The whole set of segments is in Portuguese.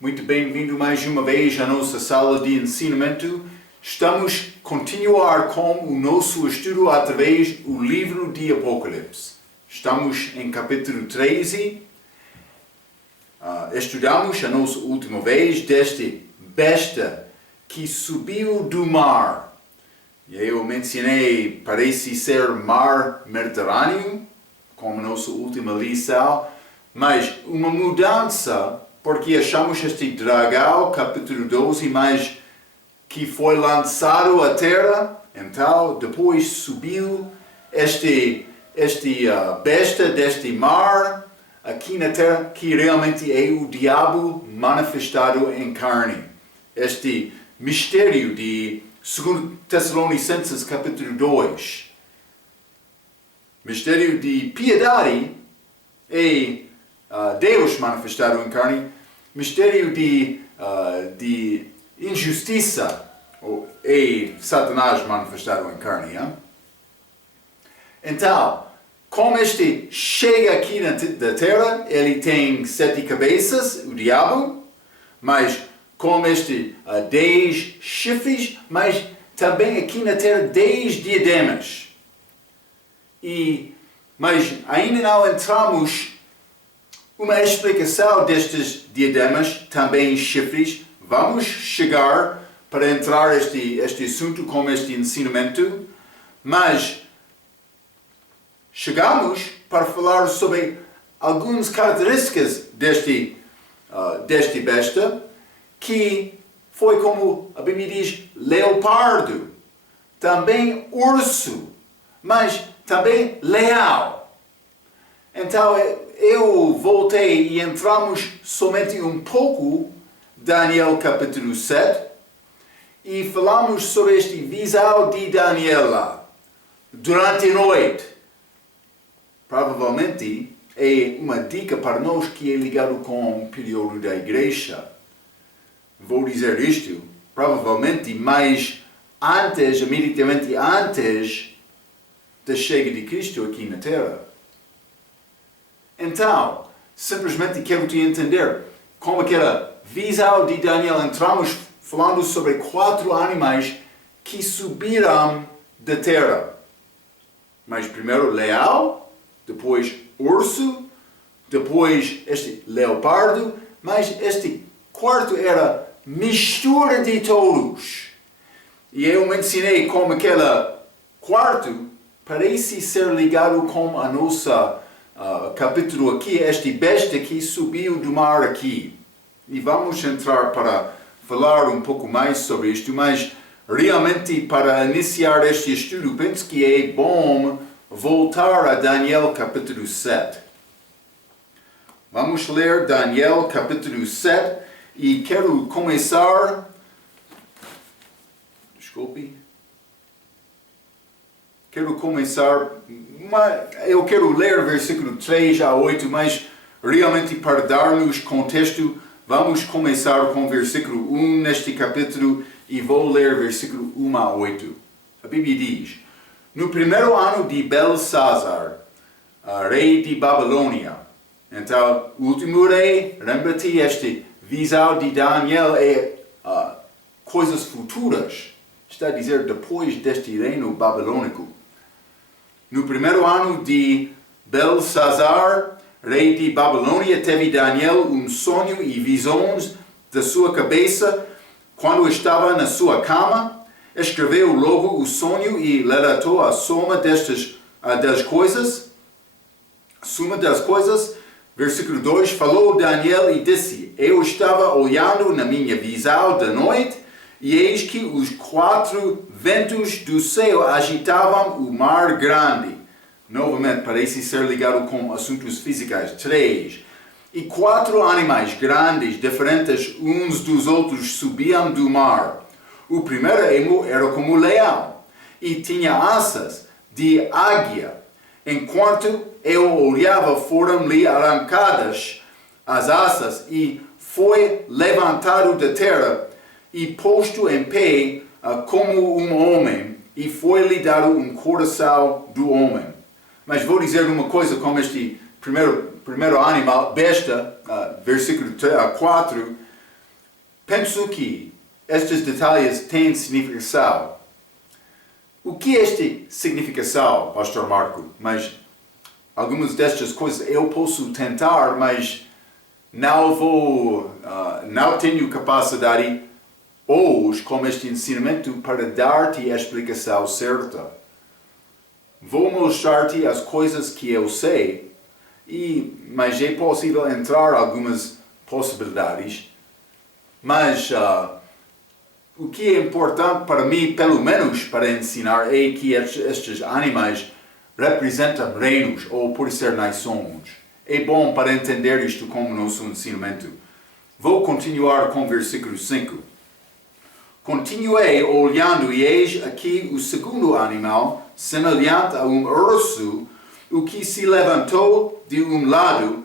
Muito bem-vindo mais uma vez à nossa sala de ensinamento. Estamos a continuar com o nosso estudo através do livro de Apocalipse. Estamos em capítulo 13. Estudamos a nossa última vez deste besta que subiu do mar. Eu mencionei, parece ser mar Mediterrâneo, como nossa última lição, mas uma mudança, porque achamos este dragão, capítulo 12, mas que foi lançado à terra, então depois subiu este besta deste mar, aqui na terra, que realmente é o diabo manifestado em carne. Este mistério de 2 Tessalonicenses capítulo 2. Mistério de piedade é Deus manifestado em carne. Mistério de injustiça é Satanás manifestado em carne. Hein? Então, como este chega aqui da terra, ele tem 7 cabeças, o diabo, mas como este 10 chifres, mas também aqui na terra 10 diademas. Mas ainda não entramos uma explicação destes diademas, também chifres. Vamos chegar para entrar este assunto com este ensinamento, mas chegamos para falar sobre algumas características deste besta, que foi como a Bíblia diz, leopardo, também urso, mas também leão. Então eu voltei e entramos somente um pouco Daniel capítulo 7 e falamos sobre este visão de Daniel lá durante a noite. Provavelmente é uma dica para nós que é ligado com o período da igreja. Vou dizer isto, provavelmente mais antes, imediatamente antes da chegada de Cristo aqui na Terra. Então, simplesmente quero te entender como aquela visão de Daniel. Entramos falando sobre 4 animais que subiram da terra. Mas primeiro leão, depois urso, depois este leopardo, mas este quarto era mistura de todos. E eu mencionei como aquele quarto parece ser ligado com a nossa capítulo aqui, este besta que subiu do mar aqui. E vamos entrar para falar um pouco mais sobre isto, mas realmente para iniciar este estudo, penso que é bom voltar a Daniel capítulo 7. Vamos ler Daniel capítulo 7 e quero começar... Quero começar... Eu quero ler versículo 3 a 8, mas realmente para dar-nos contexto, vamos começar com versículo 1 neste capítulo e vou ler versículo 1 a 8. A Bíblia diz: No primeiro ano de Belsazar, rei de Babilônia. Então, o último rei, lembra-te, este visão de Daniel é coisas futuras. Está a dizer depois deste reino babilônico. No primeiro ano de Belsazar, rei de Babilônia, teve Daniel um sonho e visões da sua cabeça quando estava na sua cama. Escreveu logo o sonho e relatou a soma das coisas. Versículo 2, falou Daniel e disse: Eu estava olhando na minha visão da noite, e eis que os 4 ventos do céu agitavam o mar grande. Novamente, parece ser ligado com assuntos físicos. 3. E 4 animais grandes, diferentes uns dos outros, subiam do mar. O primeiro era como leão, e tinha asas de águia. Enquanto eu olhava, foram-lhe arrancadas as asas, e foi levantado da terra, e posto em pé como um homem, e foi-lhe dado um coração do homem. Mas vou dizer uma coisa, como este primeiro animal, besta, versículo 4, penso que estes detalhes têm significação. O que este significação, Pastor Marco? Mas algumas destas coisas eu posso tentar, mas não tenho capacidade hoje com este ensinamento para dar-te a explicação certa. Vou mostrar-te as coisas que eu sei, mas é possível entrar algumas possibilidades. Mas o que é importante para mim, pelo menos para ensinar, é que estes animais representam reinos ou por ser nações. É bom para entender isto como nosso ensinamento. Vou continuar com o versículo 5. Continuei olhando e eis aqui o segundo animal, semelhante a um urso, o que se levantou de um lado,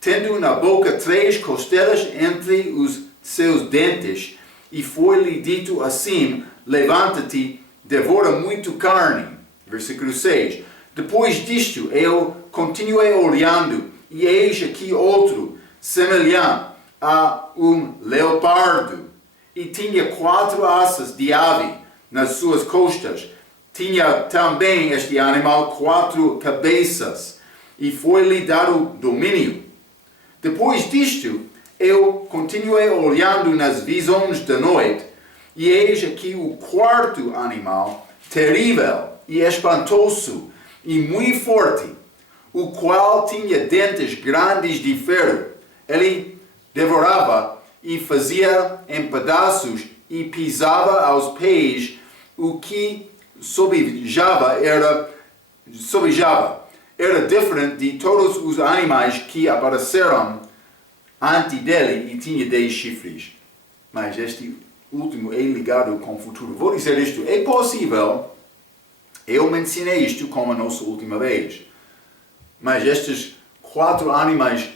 tendo na boca 3 costelas entre os seus dentes, e foi-lhe dito assim: levanta-te, devora muito carne. Versículo 6. Depois disto, eu continuei olhando, e eis aqui outro, semelhante a um leopardo, e tinha 4 asas de ave nas suas costas. Tinha também este animal 4 cabeças, e foi-lhe dado domínio. Depois disto, eu continuei olhando nas visões da noite, e eis aqui o 4º animal, terrível e espantoso, e muito forte, o qual tinha dentes grandes de ferro. Ele devorava e fazia em pedaços e pisava aos pés o que sobejava. Era diferente de todos os animais que apareceram antes dele e tinha 10 chifres. Mas este último é ligado com o futuro. Vou dizer isto, é possível, eu mencionei isto como a nossa última vez, mas estes 4 animais,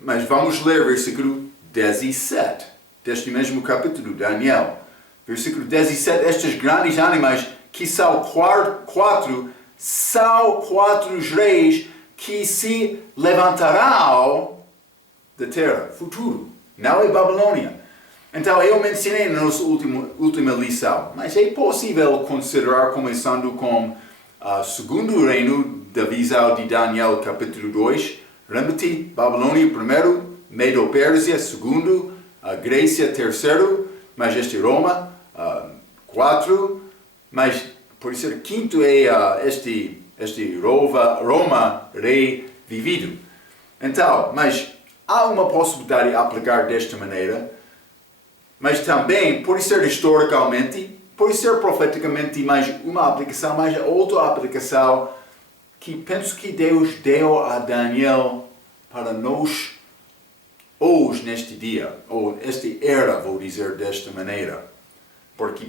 mas vamos ler versículo 17, deste mesmo capítulo, Daniel. Versículo 17, estes grandes animais que são 4, são 4 reis que se levantarão da terra, futuro, não é Babilônia. Então eu mencionei na nossa última lição, mas é possível considerar começando com o segundo reino da visão de Daniel capítulo 2. Lembra-te, Babilônia primeiro, Medo-Pérsia segundo, a Grécia terceiro, mas este Roma 4, mas por ser quinto é este Roma rei vivido. Então, mas há uma possibilidade de aplicar desta maneira, mas também pode ser historicamente, pode ser profeticamente mais uma aplicação, mas outra aplicação que penso que Deus deu a Daniel para nós hoje neste dia, ou esta era, vou dizer desta maneira, porque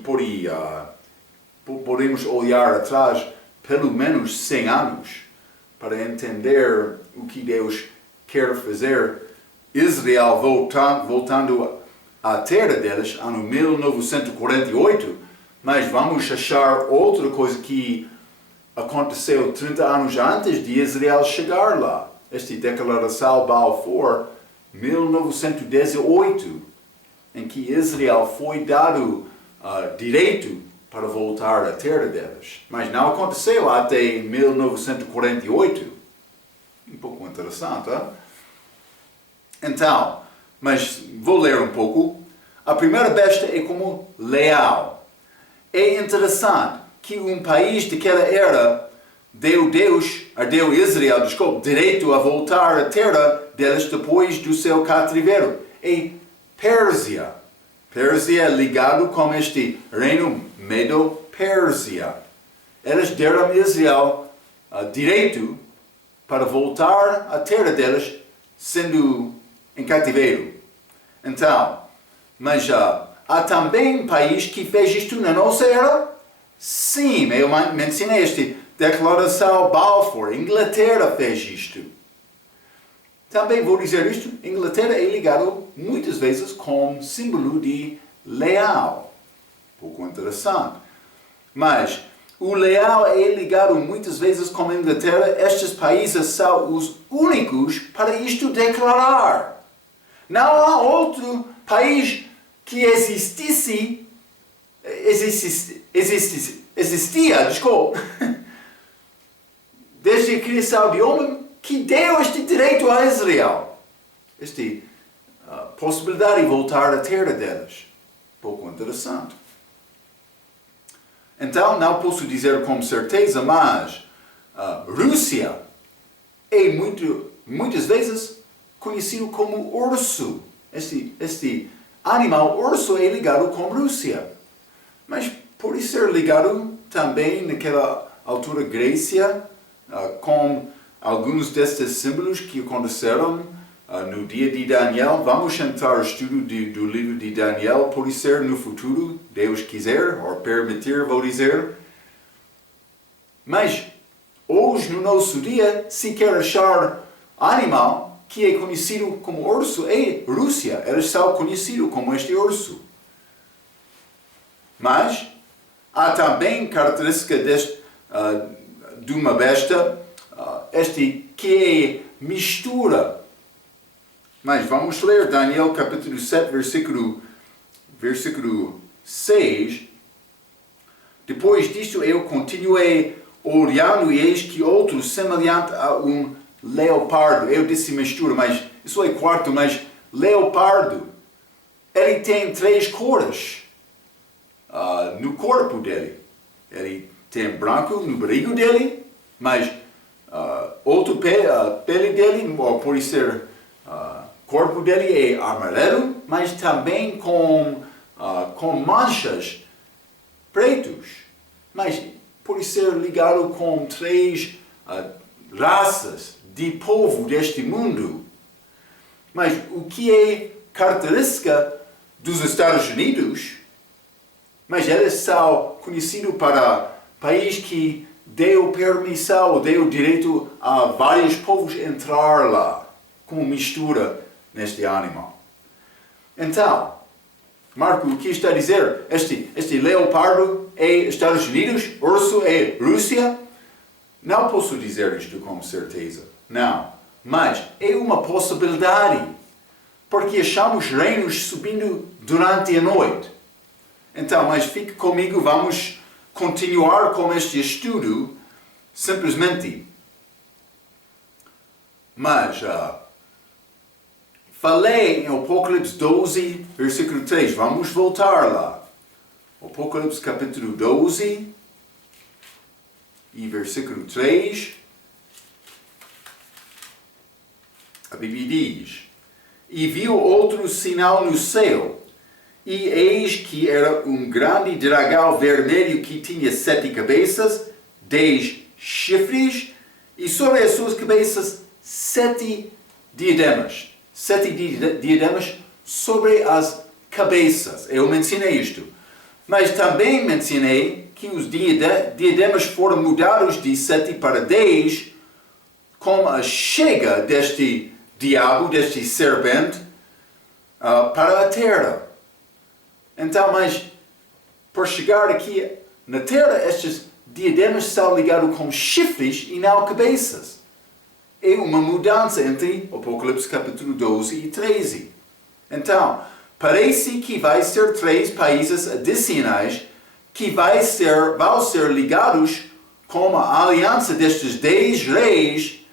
podemos olhar atrás pelo menos 100 anos para entender o que Deus quer fazer. Israel voltando à terra deles, ano 1948, mas vamos achar outra coisa que aconteceu 30 anos antes de Israel chegar lá. Esta declaração Balfour, 1918, em que Israel foi dado direito para voltar à terra deles. Mas não aconteceu até 1948. Um pouco interessante, hein? Então, mas vou ler um pouco. A primeira besta é como leal. É interessante que um país daquela era deu Israel, direito a voltar à terra deles depois do seu cativeiro. É Pérsia. Pérsia é ligado com este reino Medo-Pérsia. Eles deram a Israel direito para voltar à terra deles sendo em cativeiro. Então, mas há também um país que fez isto na nossa era? Sim, eu mencionei esta declaração Balfour. Inglaterra fez isto. Também vou dizer isto, Inglaterra é ligado muitas vezes com símbolo de leal. Pouco interessante. Mas o leal é ligado muitas vezes com a Inglaterra. Estes países são os únicos para isto declarar. Não há outro país que existia, desculpa, desde a criação de homem, que deu este direito a Israel. Esta possibilidade de voltar à terra deles. Pouco interessante. Então, não posso dizer com certeza, mas Rússia é muitas vezes conhecido como urso. Este animal urso é ligado com Rússia. Mas pode ser ligado também naquela altura Grécia, com alguns destes símbolos que aconteceram no dia de Daniel. Vamos entrar no estudo do livro de Daniel, pode ser no futuro, Deus quiser, ou permitir, vou dizer. Mas hoje, no nosso dia, se quer achar animal que é conhecido como urso, é Rússia. Eles são conhecidos como este urso. Mas há também característica de uma besta, que é mistura. Mas vamos ler Daniel capítulo 7, versículo 6. Depois disto eu continuei olhando e eis que outro semelhante a um leopardo. Eu disse mistura, mas isso é quarto, mas leopardo. Ele tem 3 cores no corpo dele. Ele tem branco no barrigo dele, mas outro pele dele, ou pode ser corpo dele é amarelo, mas também com manchas pretos. Mas pode ser ligado com 3 raças de povo deste mundo. Mas o que é característica dos Estados Unidos, mas eles são conhecidos para país que deu permissão, deu direito a vários povos entrar lá, como mistura neste animal. Então, Marco, o que está a dizer? Este leopardo é Estados Unidos, urso é Rússia? Não posso dizer isto com certeza. Não. Mas é uma possibilidade. Porque achamos reinos subindo durante a noite. Então, mas fique comigo, vamos continuar com este estudo simplesmente. Mas falei em Apocalipse 12, versículo 3. Vamos voltar lá. Apocalipse capítulo 12 e versículo 3. A Bíblia diz: E viu outro sinal no céu, e eis que era um grande dragão vermelho que tinha 7 cabeças, 10 chifres, e sobre as suas cabeças 7 diademas. 7 diademas sobre as cabeças. Eu mencionei isto. Mas também mencionei que os diademas foram mudados de 7 para 10 com a chega deste diabo, deste serpente, para a terra. Então, mas por chegar aqui na terra, estes diademas são ligados com chifres e não cabeças. É uma mudança entre Apocalipse capítulo 12 e 13. Então, parece que vai ser 3 países adicionais que vão ser ligados com a aliança destes 10 reis,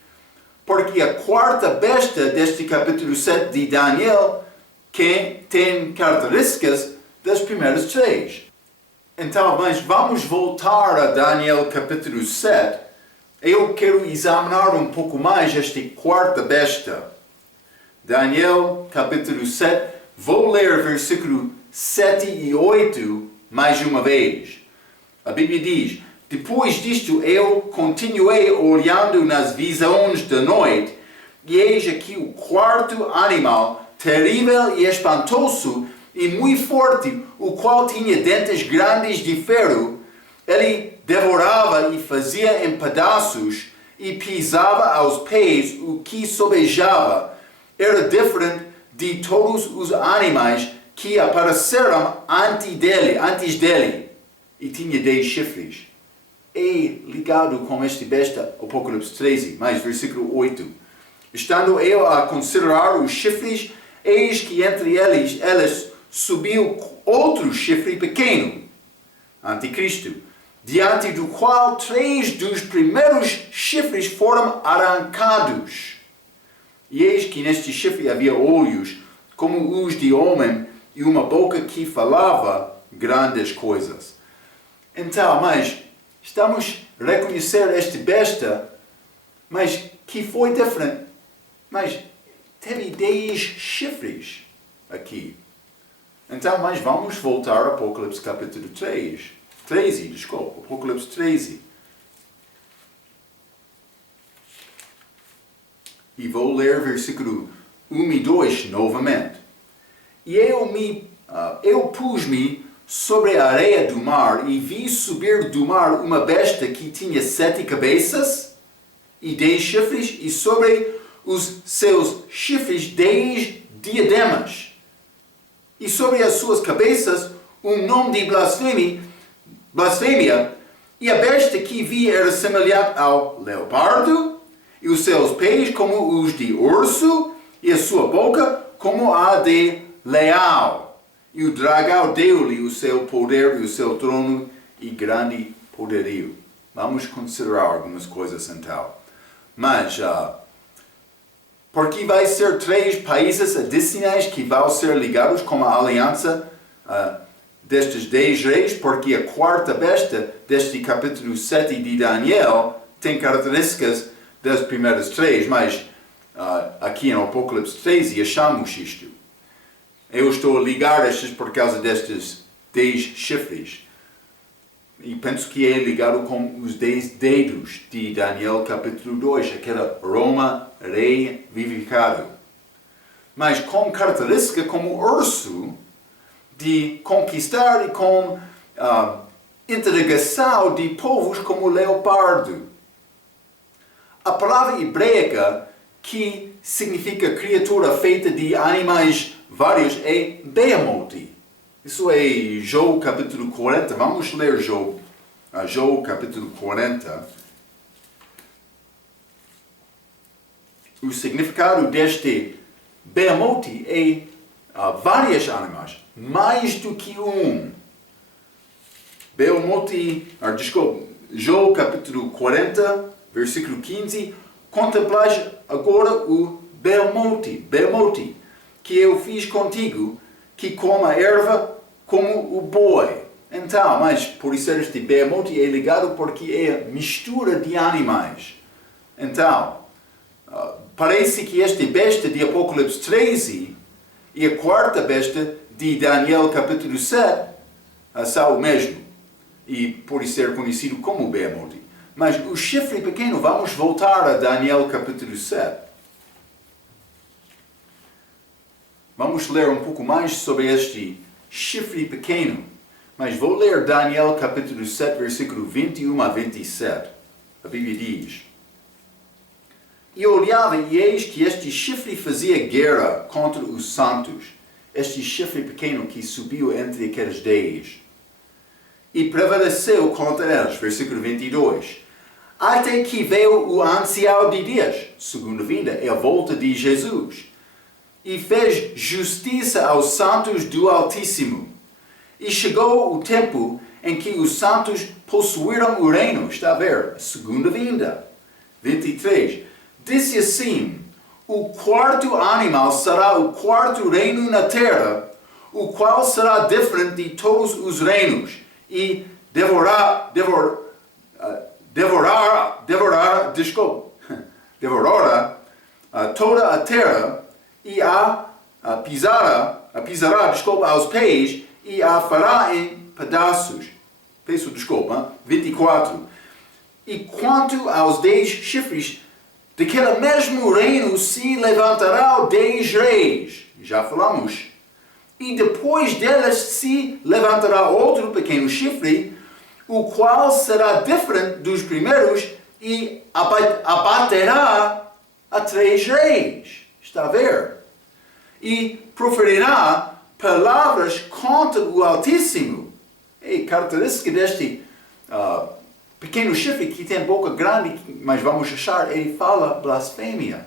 porque a quarta besta deste capítulo 7 de Daniel que tem características das primeiras 3. Então, mas vamos voltar a Daniel capítulo 7. Eu quero examinar um pouco mais esta quarta besta. Daniel capítulo 7. Vou ler versículo 7 e 8 mais uma vez. A Bíblia diz: Depois disto eu continuei olhando nas visões da noite, e eis aqui o quarto animal, terrível e espantoso, e muito forte, o qual tinha dentes grandes de ferro. Ele devorava e fazia em pedaços, e pisava aos pés o que sobejava. Era diferente de todos os animais que apareceram antes dele, e tinha 10 chifres. É ligado com este besta, Apocalipse 13, mais versículo 8. Estando eu a considerar os chifres, eis que entre eles subiu outro chifre pequeno, anticristo, diante do qual 3 dos primeiros chifres foram arrancados. E eis que neste chifre havia olhos, como os de homem, e uma boca que falava grandes coisas. Então, mas estamos a reconhecer este besta, mas que foi diferente. Mas teve 10 chifres aqui. Então, mas vamos voltar a Apocalipse capítulo 13, desculpa, Apocalipse 13. E vou ler versículo 1 e 2 novamente. E eu pus-me sobre a areia do mar e vi subir do mar uma besta que tinha 7 cabeças e 10 chifres, e sobre os seus chifres 10 diademas. E sobre as suas cabeças um nome de blasfêmia. E a besta que vi era semelhante ao leopardo, e os seus pés como os de urso, e a sua boca como a de leão. E o dragão deu-lhe o seu poder e o seu trono e grande poderio. Vamos considerar algumas coisas então. Mas, porque vai ser 3 países adicionais que vão ser ligados com a aliança destes 10 reis, porque a quarta besta deste capítulo 7 de Daniel tem características das primeiras 3, mas aqui no Apocalipse 13 achamos isto. Eu estou a ligar estes por causa destes 10 chifres. E penso que é ligado com os 10 dedos de Daniel capítulo 2, aquela Roma rei vivificado. Mas com característica como urso, de conquistar e com interrogação de povos como leopardo. A palavra hebraica que significa criatura feita de animais vários é Behemoth. Isso é Job capítulo 40. Vamos ler Job capítulo 40. O significado deste Behemoth é vários animais, mais do que um. Job capítulo 40, versículo 15. Contemplais agora o Behemoth, que eu fiz contigo, que come a erva como o boi. Então, mas por isso este Behemoth é ligado porque é mistura de animais. Então, parece que este besta de Apocalipse 13 e a quarta besta de Daniel capítulo 7 são o mesmo. E por isso ser conhecido como Behemoth. Mas o chifre pequeno, vamos voltar a Daniel capítulo 7. Vamos ler um pouco mais sobre este chifre pequeno. Mas vou ler Daniel capítulo 7, versículo 21 a 27. A Bíblia diz: E olhava e eis que este chifre fazia guerra contra os santos. Este chifre pequeno que subiu entre aqueles 10. E prevaleceu contra eles. Versículo 22. Até que veio o ancião de dias, segunda vinda, é a volta de Jesus. E fez justiça aos santos do Altíssimo. E chegou o tempo em que os santos possuíram o reino. Está a ver? A segunda vinda. 23. Disse assim: o quarto animal será o quarto reino na terra, o qual será diferente de todos os reinos, e devorará toda a terra, e a pisará aos pés, e a fará em pedaços. Peço desculpa. 24. E quanto aos 10 chifres, daquele mesmo reino se levantará 10 reis. Já falamos. E depois deles se levantará outro pequeno chifre, o qual será diferente dos primeiros, e abaterá a 3 reis. Está a ver? E proferirá palavras contra o Altíssimo. É característica deste pequeno chifre que tem boca grande, mas vamos achar, ele fala blasfêmia.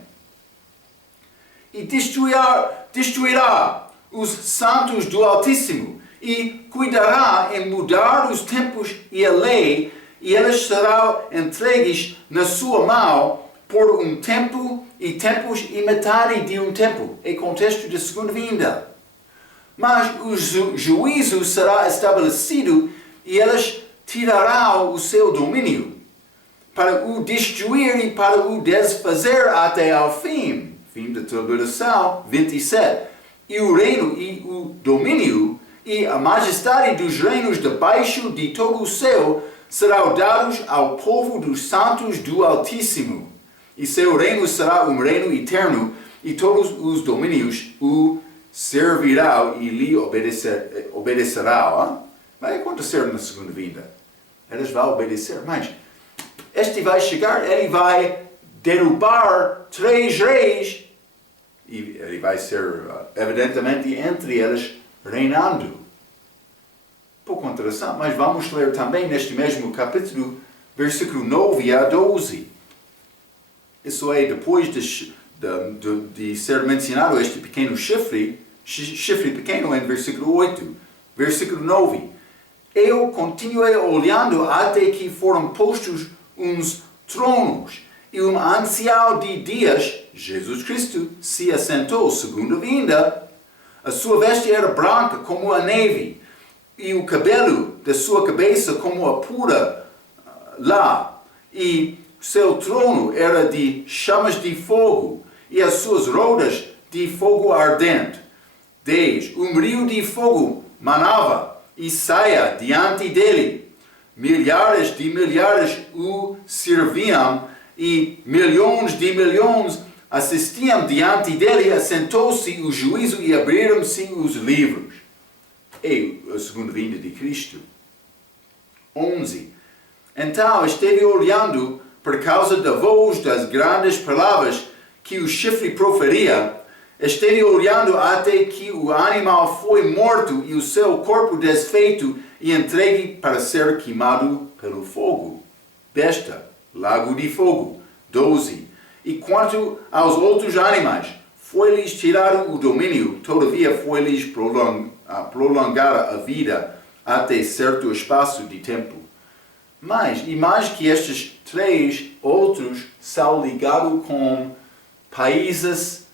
e destruirá os santos do Altíssimo e cuidará em mudar os tempos e a lei, e eles serão entregues na sua mão por um tempo e tempos e metade de um tempo. É contexto da segunda vinda. Mas o juízo será estabelecido e eles tirarão o seu domínio para o destruir e para o desfazer até ao fim. Fim da tribulação, 27. E o reino e o domínio e a majestade dos reinos debaixo de todo o céu serão dados ao povo dos santos do Altíssimo. E seu reino será um reino eterno, e todos os domínios o servirão e lhe obedecerão. Vai acontecer na segunda vinda. Eles vão obedecer, mas este vai chegar, ele vai derrubar 3 reis, e ele vai ser, evidentemente, entre eles, reinando. Pouco interessante, mas vamos ler também neste mesmo capítulo, versículo 9 a 12. Isso é, depois de ser mencionado este pequeno chifre pequeno em versículo 8, versículo 9. Eu continuei olhando até que foram postos uns tronos, e um ancião de dias, Jesus Cristo, se assentou, segunda vinda. A sua veste era branca como a neve, e o cabelo da sua cabeça como a pura lã, e seu trono era de chamas de fogo, e as suas rodas de fogo ardente. 10. Um rio de fogo manava e saia diante dele. Milhares de milhares o serviam, e milhões de milhões assistiam diante dele. Assentou-se o juízo e abriram-se os livros. É a segunda vinda de Cristo. 11. Então esteve olhando por causa da voz das grandes palavras que o chifre proferia. Esteve olhando até que o animal foi morto e o seu corpo desfeito e entregue para ser queimado pelo fogo. Besta, lago de fogo. 12. E quanto aos outros animais, foi-lhes tirado o domínio, todavia foi-lhes prolongada a vida até certo espaço de tempo. E mais que estes 3 outros são ligados com países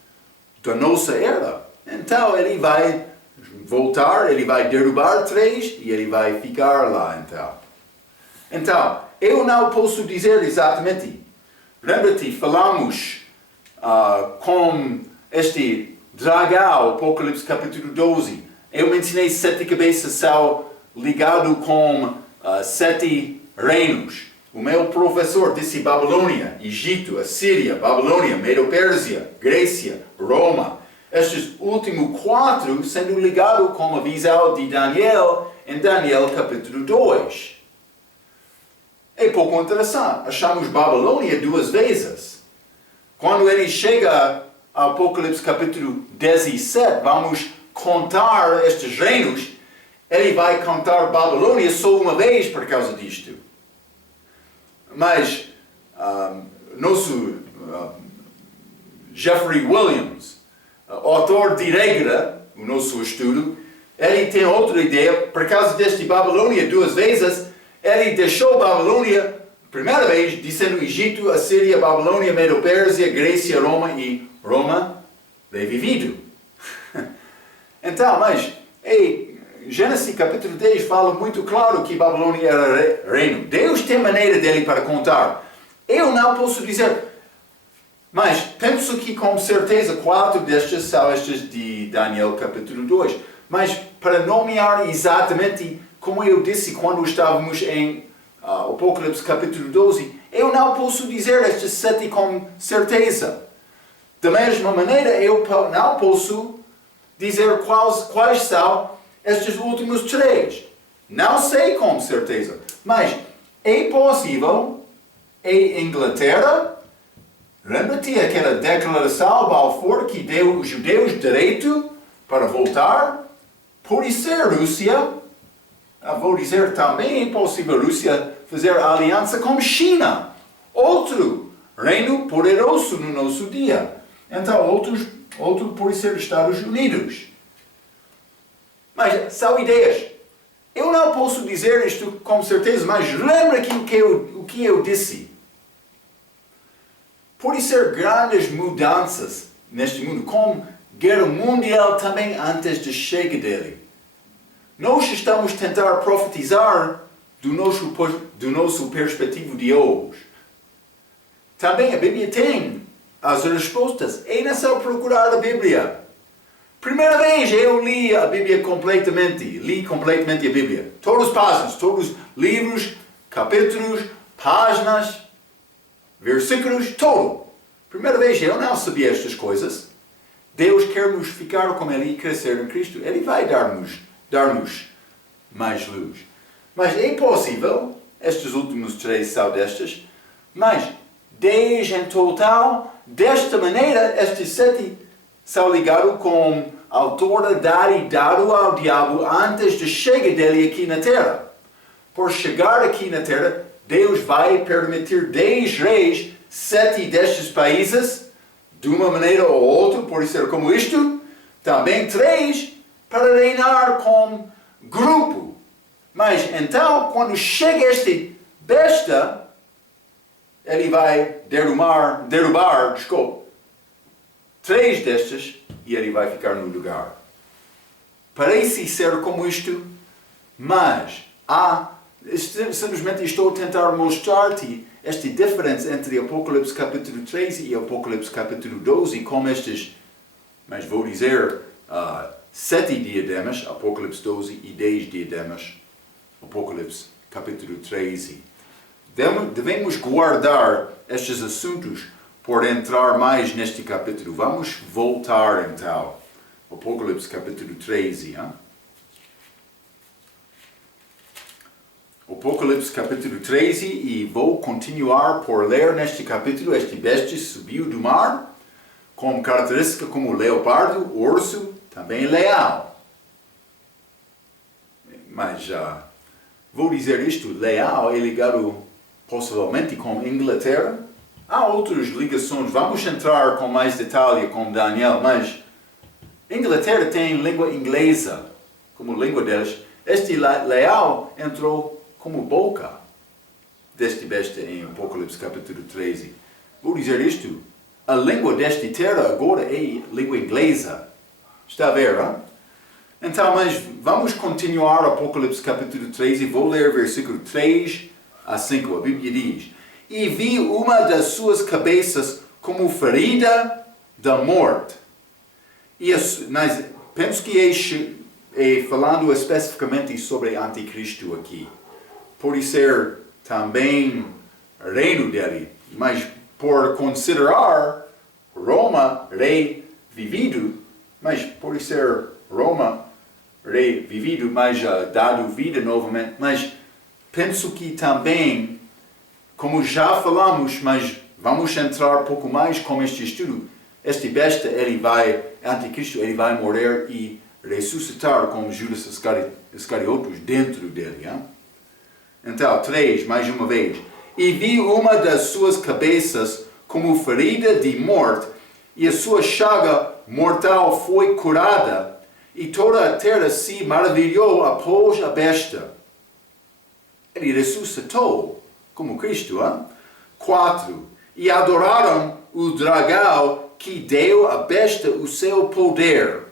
da nossa era. Então ele vai voltar, ele vai derrubar 3 e ele vai ficar lá então. Eu não posso dizer exatamente. Lembra-te, falamos com este dragão, Apocalipse capítulo 12. Eu mencionei 7 cabeças são ligadas com 7 reinos. O meu professor disse Babilônia, Egito, Assíria, Babilônia, Medo-Pérsia, Grécia, Roma. Estes últimos 4 sendo ligados com a visão de Daniel em Daniel capítulo 2. É pouco interessante. Achamos Babilônia 2 vezes. Quando ele chega ao Apocalipse capítulo 17, vamos contar estes reinos. Ele vai contar Babilônia só uma vez por causa disto. Mas nosso Jeffrey Williams, autor de regra, o nosso estudo, ele tem outra ideia. Por causa deste Babilônia 2 vezes, ele deixou Babilônia, primeira vez, dizendo Egito, Assíria, Babilônia, Medo-Pérsia, Grécia, Roma, e Roma revivido. Então, mas Gênesis capítulo 10 fala muito claro que Babilônia era reino. Deus tem maneira dele para contar. Eu não posso dizer, mas penso que com certeza 4 destes são estes de Daniel capítulo 2. Mas para nomear exatamente, como eu disse quando estávamos em Apocalipse capítulo 12, eu não posso dizer estes 7 com certeza. Da mesma maneira, eu não posso dizer quais são estes últimos 3. Não sei com certeza. Mas é possível, em Inglaterra, lembra-te aquela declaração Balfour que deu os judeus direito para voltar? Pode ser Rússia. Vou dizer também é possível a Rússia fazer aliança com China. Outro reino poderoso no nosso dia. Então outros outro pode ser Estados Unidos. Mas são ideias. Eu não posso dizer isto com certeza, mas lembra o que eu disse. Pode ser grandes mudanças neste mundo, como guerra mundial também antes de chega dele. Nós estamos a tentar profetizar do nosso perspectivo de hoje. Também a Bíblia tem as respostas. É necessário procurar a Bíblia. Primeira vez eu li a Bíblia completamente. Li completamente a Bíblia. Todas as páginas, todos os livros, capítulos, páginas, versículos, tudo. Primeira vez eu não sabia estas coisas. Deus quer nos ficar com Ele e crescer em Cristo. Ele vai dar-nos mais luz. Mas é possível, estes últimos 3 são destas, mas 10 em total, desta maneira, estes 7 são ligados com a autoridade dada ao diabo antes de chegar dele aqui na terra. Por chegar aqui na terra, Deus vai permitir 10 reis, 7 destes países, de uma maneira ou outra, pode ser como isto, também 3 para reinar como grupo. Mas então, quando chega este besta, ele vai derrubar 3 destas e ele vai ficar no lugar. Parece ser como isto, mas simplesmente estou a tentar mostrar-te esta diferença entre Apocalipse capítulo 13 e Apocalipse capítulo 12, como estes, mas vou dizer, 7 diademas, Apocalipse 12 e 10 diademas, Apocalipse capítulo 13. Devemos guardar estes assuntos por entrar mais neste capítulo. Vamos voltar então. Apocalipse capítulo 13. Hein? Apocalipse capítulo 13, e vou continuar por ler neste capítulo. Este besta subiu do mar, com característica como leopardo, urso, também leão. Mas vou dizer isto, leão é ligado possivelmente com Inglaterra. Há outras ligações, vamos entrar com mais detalhe com Daniel, mas Inglaterra tem língua inglesa como língua deles. Este leão entrou como boca deste besta em Apocalipse capítulo 13. Vou dizer isto, a língua desta terra agora é língua inglesa. Está a ver, hein? Então, mas vamos continuar Apocalipse capítulo 13, vou ler versículo 3 a 5. A Bíblia diz: E vi uma das suas cabeças como ferida da morte. Mas penso que é falando especificamente sobre Anticristo aqui. Pode ser também reino dele, mas por considerar Roma rei vivido, mas pode ser Roma rei vivido, mas dado vida novamente, mas penso que também, como já falamos, mas vamos entrar um pouco mais com este estudo, este besta, Anticristo, ele vai morrer e ressuscitar como Judas Iscariotes dentro dele. Hein? Então, 3, mais uma vez. E vi uma das suas cabeças como ferida de morte, e a sua chaga mortal foi curada, e toda a terra se maravilhou após a besta. Ele ressuscitou, como Cristo. Hein? 4. E adoraram o dragão que deu à besta o seu poder.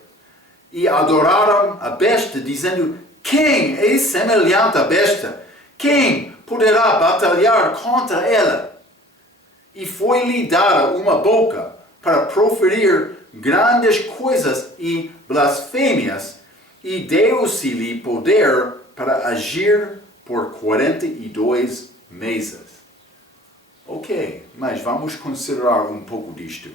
E adoraram a besta, dizendo: quem é semelhante à besta? Quem poderá batalhar contra ela? E foi-lhe dada uma boca para proferir grandes coisas e blasfêmias, e deu-se-lhe poder para agir por 42 meses. Ok, mas vamos considerar um pouco disto.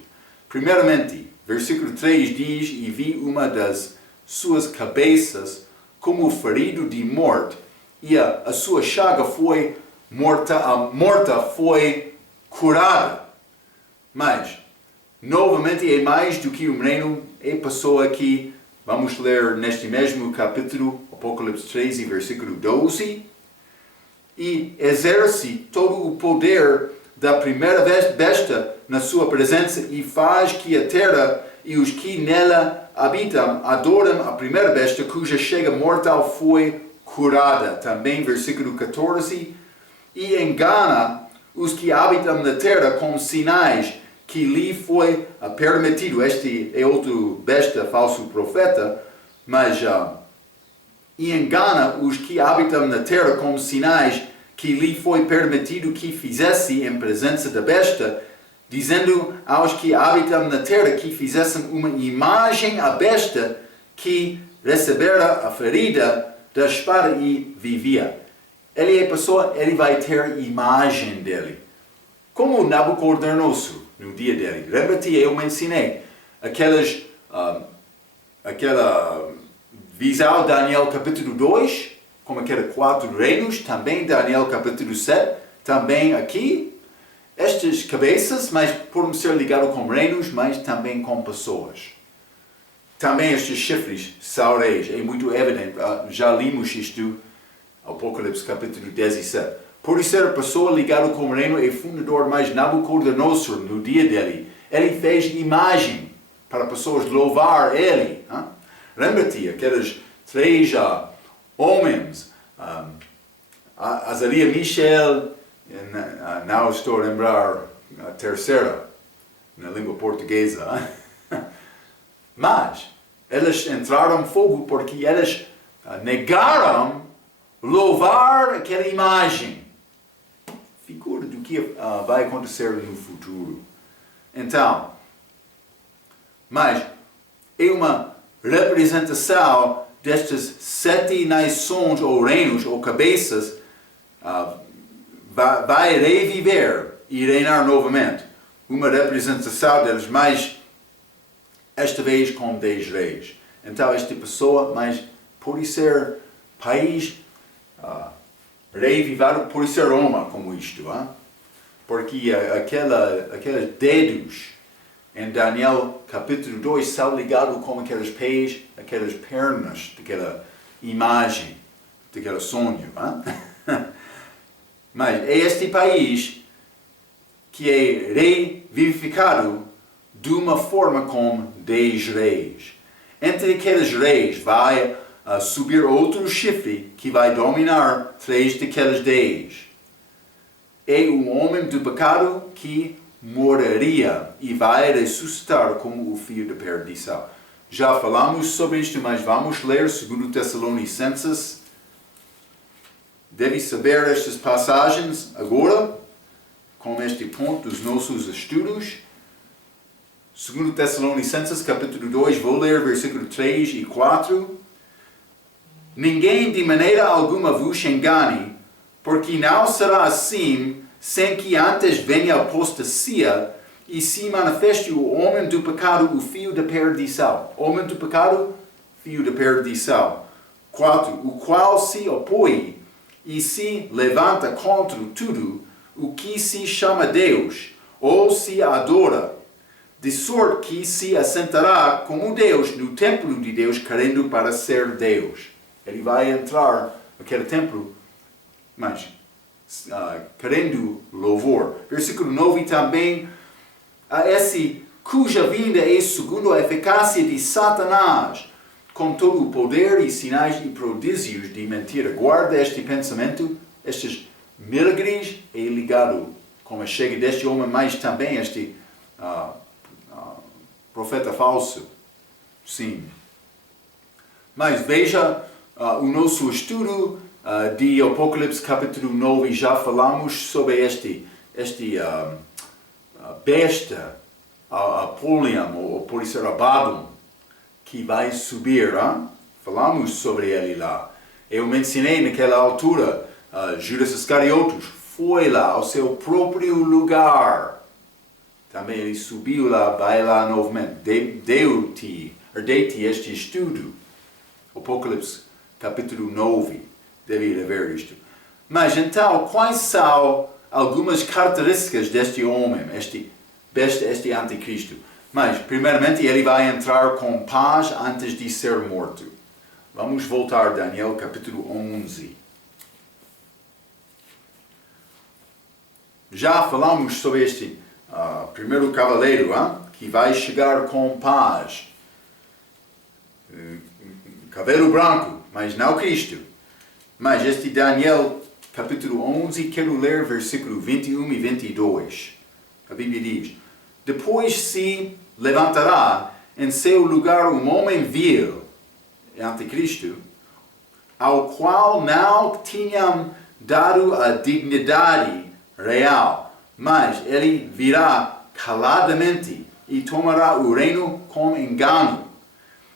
Primeiramente, versículo 3 diz: E vi uma das suas cabeças como ferido de morte, e a sua chaga foi morta foi curada. Mas, novamente, é mais do que um reino, é pessoa aqui. Vamos ler neste mesmo capítulo, Apocalipse 13, versículo 12. E exerce todo o poder da primeira besta na sua presença, e faz que a terra e os que nela habitam adoram a primeira besta cuja chega mortal foi curada. Também versículo 14. E engana os que habitam na terra com sinais que lhe foi permitido. Este é outro besta, falso profeta, mas e engana os que habitam na terra com sinais que lhe foi permitido que fizesse em presença da besta, dizendo aos que habitam na terra que fizessem uma imagem à besta que recebera a ferida da espada e vivia. Ele é a pessoa, ele vai ter imagem dele. Como Nabucodonosor no dia dele. Lembra-te, eu mencionei aquela visão Daniel capítulo 2, como aqueles 4 reinos, também Daniel capítulo 7, também aqui. Estas cabeças, mas podem ser ligados com reinos, mas também com pessoas. Também estes chifres são reis, é muito evidente, já limos isto, Apocalipse capítulo 17. Por isso a pessoa ligada com o reino é fundador, mas Nabucodonosor, no dia dele, ele fez imagem para pessoas louvar ele. Lembra-te, aqueles 3 homens, Azarias, Michel, não estou a lembrar a terceira, na língua portuguesa. Mas eles entraram em fogo porque eles negaram louvar aquela imagem. Figura do que vai acontecer no futuro. Então, mas é uma representação destas 7 nações ou reinos ou cabeças vai reviver e reinar novamente. Uma representação deles, mas esta vez com 10 reis. Então esta pessoa, mas pode ser país revivado, pode ser Roma como isto. Porque aqueles dedos em Daniel capítulo 2 são ligados com aqueles pés, aquelas pernas, daquela imagem, daquele sonho. Mas é este país que é revivificado de uma forma como 10 reis. Entre aqueles reis vai subir outro chifre que vai dominar 3 daqueles 10. É o homem do pecado que morreria e vai ressuscitar como o filho da perdição. Já falamos sobre isto, mas vamos ler 2 Tessalonicenses. Deve saber estas passagens agora, com este ponto dos nossos estudos. 2 Tessalonicenses, capítulo 2, vou ler versículo 3 e 4. Ninguém de maneira alguma vos engane, porque não será assim, sem que antes venha a apostasia e se manifeste o homem do pecado, o filho da perdição. Homem do pecado, filho da perdição. 4. O qual se opõe e se levanta contra tudo o que se chama Deus, ou se adora, de sorte que se assentará como Deus no templo de Deus, querendo para ser Deus. Ele vai entrar naquele templo, mas querendo louvor. Versículo 9 também, esse cuja vinda é segundo a eficácia de Satanás, com todo o poder e sinais e prodígios de mentira. Guarda este pensamento, estes milagres é ligado com a chega deste homem, mas também este profeta falso. Sim. Mas veja o nosso estudo de Apocalipse capítulo 9, já falamos sobre este besta, Apollyon, ou pode ser Abaddon, que vai subir. Falamos sobre ele lá. Eu mencionei naquela altura, Judas Iscariotes foi lá ao seu próprio lugar. Também ele subiu lá, vai lá novamente. Dei-te este estudo. Apocalipse capítulo 9. Deve haver isto. Mas então, quais são algumas características deste homem, este anticristo? Mas, primeiramente, ele vai entrar com paz antes de ser morto. Vamos voltar a Daniel capítulo 11. Já falamos sobre este primeiro cavaleiro, que vai chegar com paz. Cabelo branco, mas não Cristo. Mas este Daniel, capítulo 11, quero ler versículo 21 e 22. A Bíblia diz: Depois se levantará em seu lugar um homem vil, anticristo, ao qual não tinham dado a dignidade real, mas ele virá caladamente e tomará o reino com engano.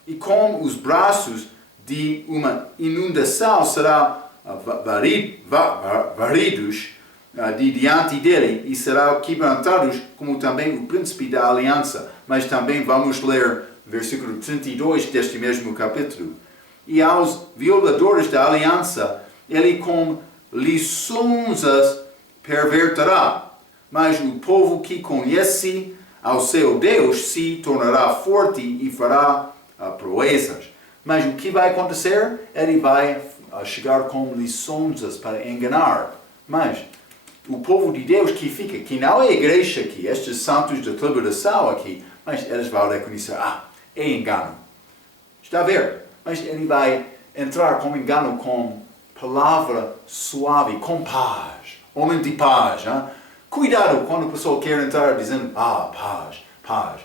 E com os braços de uma inundação será varridos de diante dele e serão quebrantados como também o príncipe da aliança. Mas também vamos ler versículo 32 deste mesmo capítulo. E aos violadores da aliança ele com lições perverterá. Mas o povo que conhece ao seu Deus se tornará forte e fará proezas. Mas o que vai acontecer? Ele vai chegar com lições para enganar. Mas o povo de Deus que fica, que não é a igreja aqui, estes santos da tribulação aqui, mas eles vão reconhecer, é engano. Está a ver? Mas ele vai entrar com engano, com palavra suave, com paz. Homem de paz. Hein? Cuidado quando a pessoa quer entrar dizendo, paz, paz.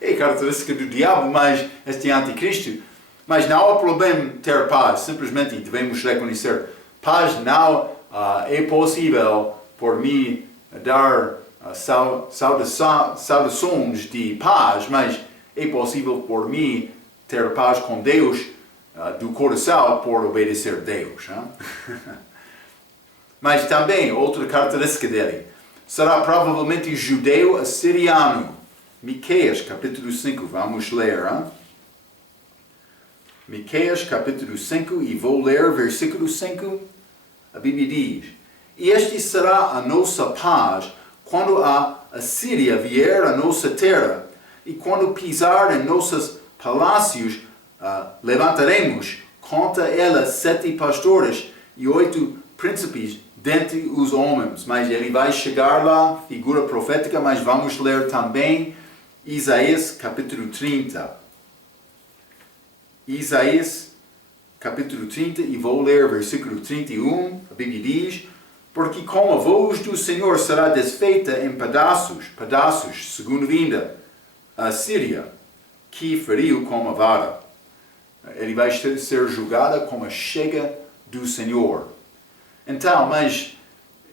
É característica do diabo, mas este anticristo. Mas não há problema ter paz, simplesmente devemos reconhecer. Paz não é possível por mim dar saudações de paz, mas é possível por mim ter paz com Deus do coração por obedecer a Deus. Mas também, outra característica dele, será provavelmente judeu assiriano. Miqueias, capítulo 5, vamos ler. Miqueias, capítulo 5, e vou ler versículo 5. A Bíblia diz: E este será a nossa paz quando a Assíria vier a nossa terra, e quando pisar em nossos palácios, levantaremos contra ela 7 pastores e 8 príncipes dentre os homens. Mas ele vai chegar lá, figura profética, mas vamos ler também Isaías capítulo 30. Isaías capítulo 30, e vou ler versículo 31, a Bíblia diz: Porque com a voz do Senhor será desfeita em pedaços, segundo vinda, a Síria, que feriu com a vara. Ele vai ser julgada com a chega do Senhor. Então, mas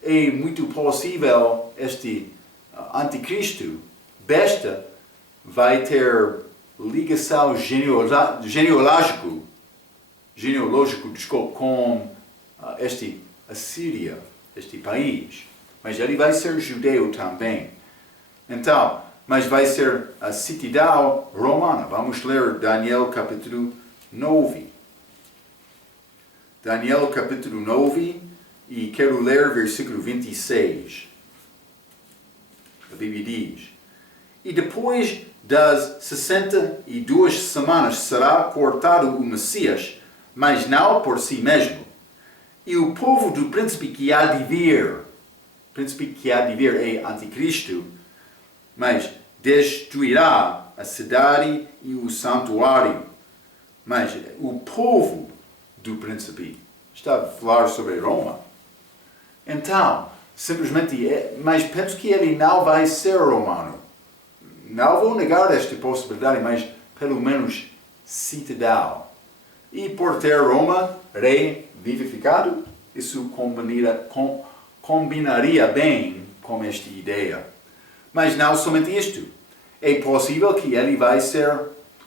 é muito possível este anticristo, besta, vai ter ligação genealógico, com este Assíria, este país. Mas ele vai ser judeu também. Então, mas vai ser a cidadão romana. Vamos ler Daniel capítulo 9. Daniel capítulo 9, e quero ler versículo 26. A Bíblia diz: E depois das 62 semanas será cortado o Messias, mas não por si mesmo. E o povo do príncipe que há de vir é anticristo, mas destruirá a cidade e o santuário. Mas o povo do príncipe está a falar sobre Roma. Então, simplesmente, mas penso que ele não vai ser romano. Não vou negar esta possibilidade, mas pelo menos cidadão. E por ter Roma revivificado, isso combinaria bem com esta ideia. Mas não somente isto. É possível que ele vai ser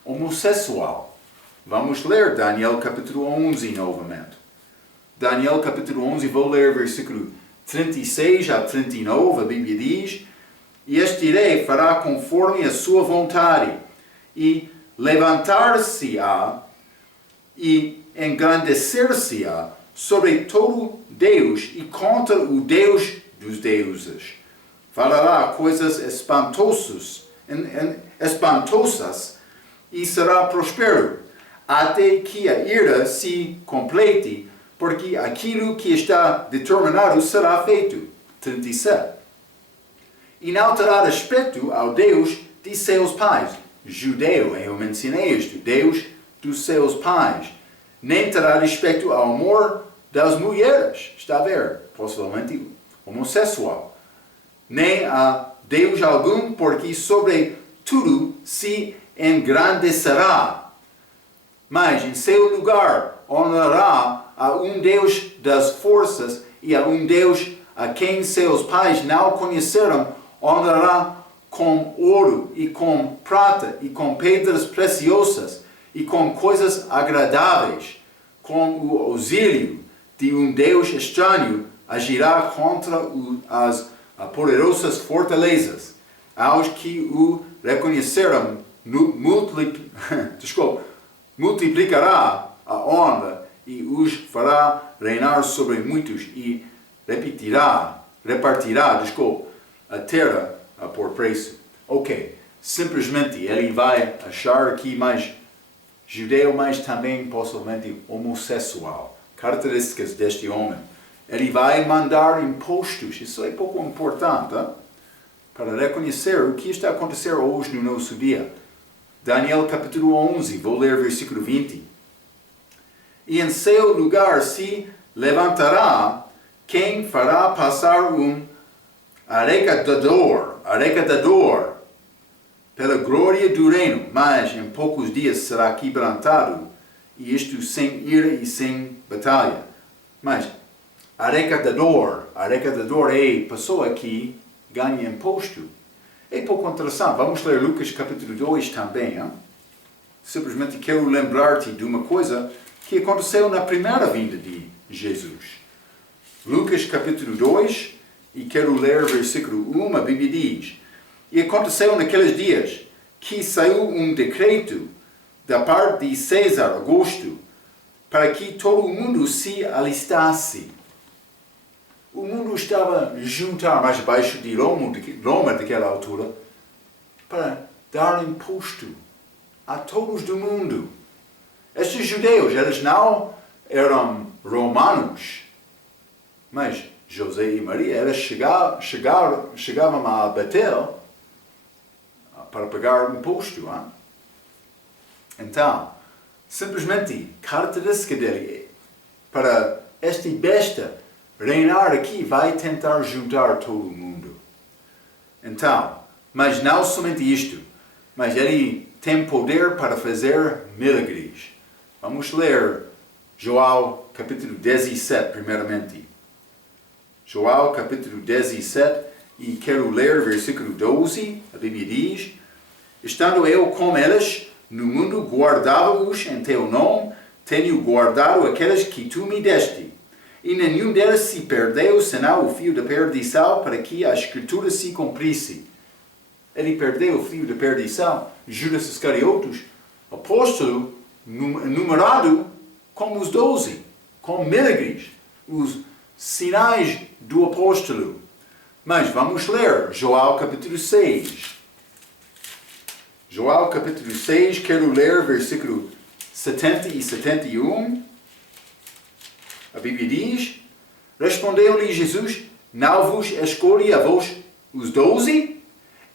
homossexual. Vamos ler Daniel capítulo 11 novamente. Daniel capítulo 11, vou ler versículo 36 a 39, a Bíblia diz: E este rei fará conforme a sua vontade, e levantar-se-á e engrandecer-se-á sobre todo Deus e contra o Deus dos deuses. Falará coisas espantosas e será próspero, até que a ira se complete, porque aquilo que está determinado será feito. 37. E não terá respeito ao Deus de seus pais. Judeu, eu mencionei isto, Deus dos seus pais. Nem terá respeito ao amor das mulheres, está a ver, possivelmente homossexual. Nem a Deus algum, porque sobre tudo se engrandecerá. Mas em seu lugar honrará a um Deus das forças e a um Deus a quem seus pais não conheceram, honrará com ouro e com prata e com pedras preciosas e com coisas agradáveis, com o auxílio de um Deus estranho, agirá contra as poderosas fortalezas. Aos que o reconheceram, multiplicará a honra e os fará reinar sobre muitos e repartirá a terra por preço. Ok, simplesmente ele vai achar aqui mais judeu, mas também possivelmente homossexual. Características deste homem. Ele vai mandar impostos, isso é pouco importante, hein? Para reconhecer o que está acontecendo hoje no nosso dia. Daniel capítulo 11, vou ler versículo 20. E em seu lugar se levantará quem fará passar arrecadador, pela glória do reino, mas em poucos dias será quebrantado, e isto sem ira e sem batalha. Mas arrecadador é pessoa que ganha imposto. É pouco interessante. Vamos ler Lucas capítulo 2 também. Hein? Simplesmente quero lembrar-te de uma coisa que aconteceu na primeira vinda de Jesus. Lucas capítulo 2, e quero ler versículo 1, a Bíblia diz: E aconteceu naqueles dias que saiu um decreto da parte de César Augusto para que todo o mundo se alistasse. O mundo estava a juntar mais abaixo de Roma daquela altura para dar imposto a todos do mundo. Estes judeus, eles não eram romanos, mas José e Maria, eles chegavam a Betel para pagar imposto. Hein? Então, simplesmente, característica dele para este besta reinar aqui vai tentar juntar todo o mundo. Então, mas não somente isto, mas ele tem poder para fazer milagres. Vamos ler João capítulo 17 primeiramente. João capítulo 17, e quero ler versículo 12, a Bíblia diz: Estando eu com eles no mundo, guardava-os em teu nome, tenho guardado aqueles que tu me deste. E nenhum deles se perdeu, senão o fio da perdição, para que a Escritura se cumprisse. Ele perdeu o fio da perdição. Judas Iscariotes, apóstolo, numerado como os 12, com milagres, os sinais do apóstolo. Mas vamos ler João capítulo 6. João capítulo 6, quero ler versículo 70 e 71. A Bíblia diz: Respondeu-lhe Jesus: Não vos escolhi a vós os 12?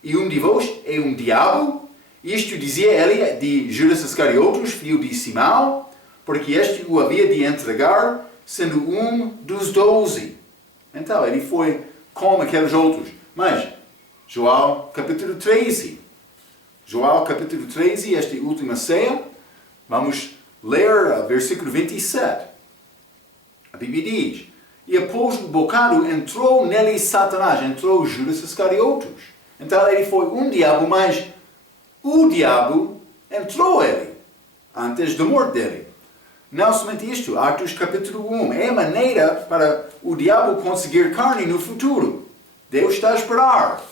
E um de vós é um diabo? Isto dizia ele de Judas Iscariotes, filho de Simão, porque este o havia de entregar, sendo um dos 12. Então, ele foi como aqueles outros. Mas, João capítulo 13. João capítulo 13, esta última ceia, vamos ler versículo 27. A Bíblia diz: E após um bocado entrou nele Satanás, entrou Judas Iscariotes. Então ele foi um diabo, mas o diabo entrou ele, antes da morte dele. Não somente isto, Atos capítulo 1, é maneira para o diabo conseguir carne no futuro. Deus está a esperar.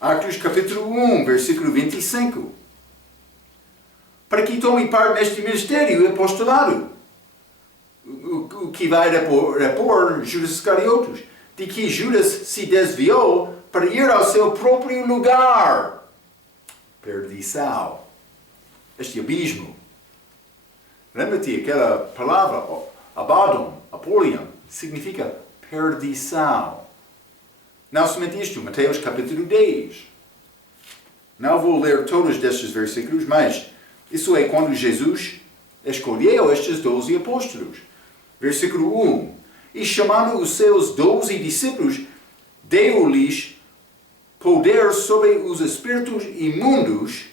Atos capítulo 1, versículo 25. Para que tome parte neste ministério e apostolado. O que vai repor Judas Iscariotes, de que Judas se desviou para ir ao seu próprio lugar. Perdição. Este abismo. Lembra-te, aquela palavra, Abaddon, Apollyon, significa perdição. Não somente isto, Mateus capítulo 10. Não vou ler todos destes versículos, mas isso é quando Jesus escolheu estes 12 apóstolos. Versículo 1. E chamando os seus 12 discípulos, deu-lhes poder sobre os espíritos imundos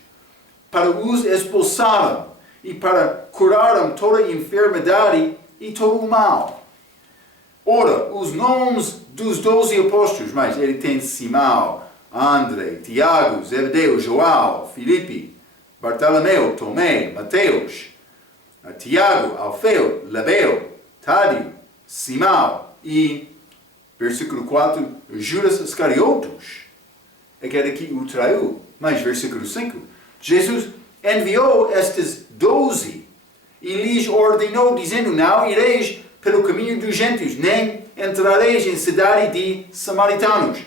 para os expulsarem e para curarem toda enfermidade e todo o mal. Ora, os nomes dos 12 apóstolos, mas ele tem Simão, André, Tiago, Zebedeu, João, Filipe, Bartolomeu, Tomé, Mateus, Tiago, Alfeu, Lebeu, Tádeo, Simão e, versículo 4, Judas Iscariotes, aquele que o traiu. Mas, versículo 5, Jesus enviou estes 12 e lhes ordenou, dizendo, não ireis pelo caminho dos gentios, nem entrareis em cidade de samaritanos,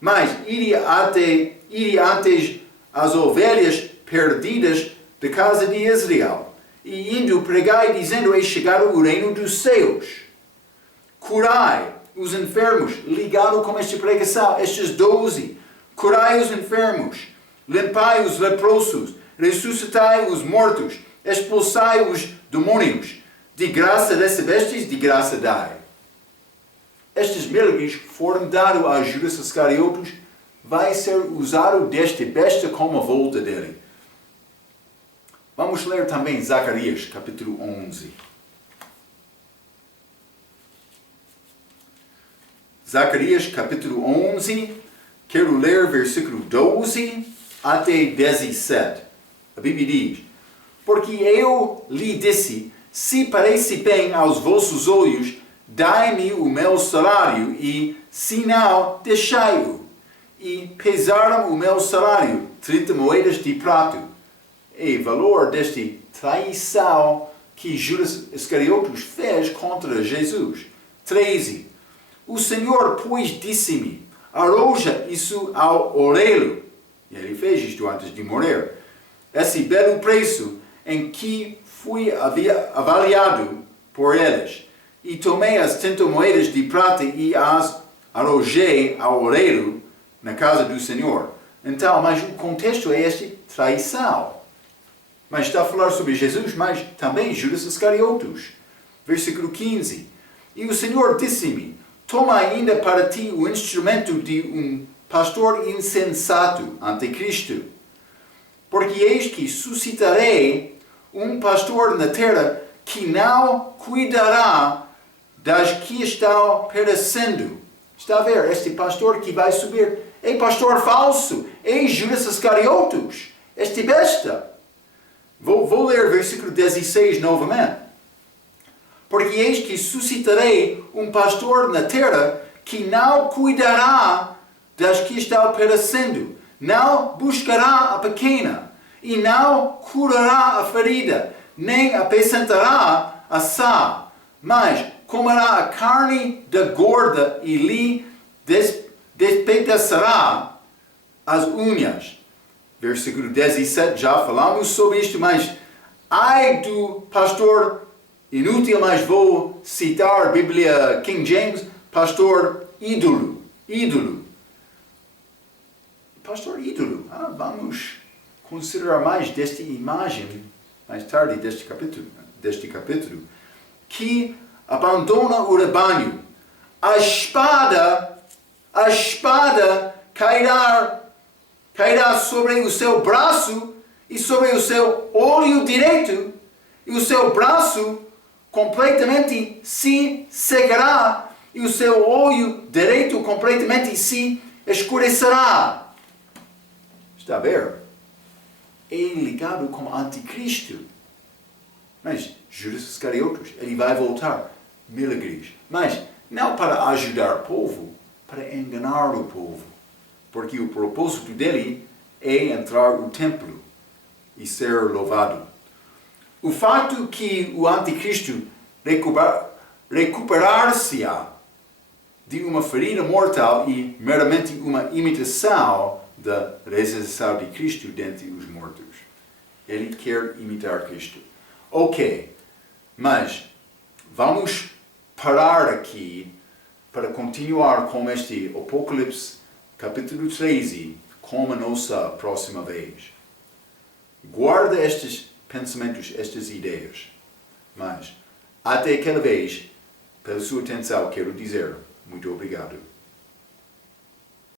mas ide antes as ovelhas perdidas da casa de Israel. E indo pregai, dizendo, é chegado o reino dos céus. Curai os enfermos, ligado com esta pregação, estes 12. Curai os enfermos, limpai os leprosos, ressuscitai os mortos, expulsai os demônios. De graça recebestes, de graça dai. Estes milagres foram dados a Judas Iscariotes, vai ser usado desta besta como a volta dele. Vamos ler também Zacarias, capítulo 11. Zacarias, capítulo 11, quero ler versículo 12 até 17. A Bíblia diz, porque eu lhe disse, se parece bem aos vossos olhos, dai-me o meu salário, e se não, deixai-o. E pesaram o meu salário, 30 moedas de prata. E valor deste traição que Judas Iscariotes fez contra Jesus. 13. O Senhor, pois, disse-me, arroja isso ao oleiro. E ele fez isto antes de morrer. Esse belo preço em que fui avaliado por eles. E tomei as 30 moedas de prata e as arrojei ao oleiro na casa do Senhor. Então, mas o contexto é este, traição. Mas está a falar sobre Jesus, mas também Judas Iscariotes. Versículo 15. E o Senhor disse-me, toma ainda para ti o instrumento de um pastor insensato, anticristo. Porque eis que suscitarei um pastor na terra que não cuidará das que estão perecendo. Está a ver, este pastor que vai subir é pastor falso, é Judas Iscariotes, este besta. Vou ler versículo 16 novamente. Porque eis que suscitarei um pastor na terra que não cuidará das que estão perecendo, não buscará a pequena, e não curará a ferida, nem apacentará a sã, mas comerá a carne da gorda e lhe despedaçará as unhas. Versículo 17, já falamos sobre isto, mas ai do pastor inútil, mas vou citar a Bíblia King James, pastor ídolo. Pastor ídolo. Vamos considerar mais desta imagem, mais tarde deste capítulo, que abandona o rebanho. A espada cairá sobre o seu braço e sobre o seu olho direito, e o seu braço completamente se secará, e o seu olho direito completamente se escurecerá. Está a ver? É ligado com anticristo. Mas Judas Iscariotes, ele vai voltar. Milagres. Mas não para ajudar o povo, para enganar o povo. Porque o propósito dele é entrar no templo e ser louvado. O fato que o anticristo recuperar-se-á de uma ferida mortal e meramente uma imitação da ressurreição de Cristo dentre os mortos. Ele quer imitar Cristo. Ok, mas vamos parar aqui para continuar com este Apocalipse capítulo 13, como a nossa próxima vez. Guarda estes pensamentos, estas ideias. Mas, até aquela vez, pela sua atenção, quero dizer muito obrigado.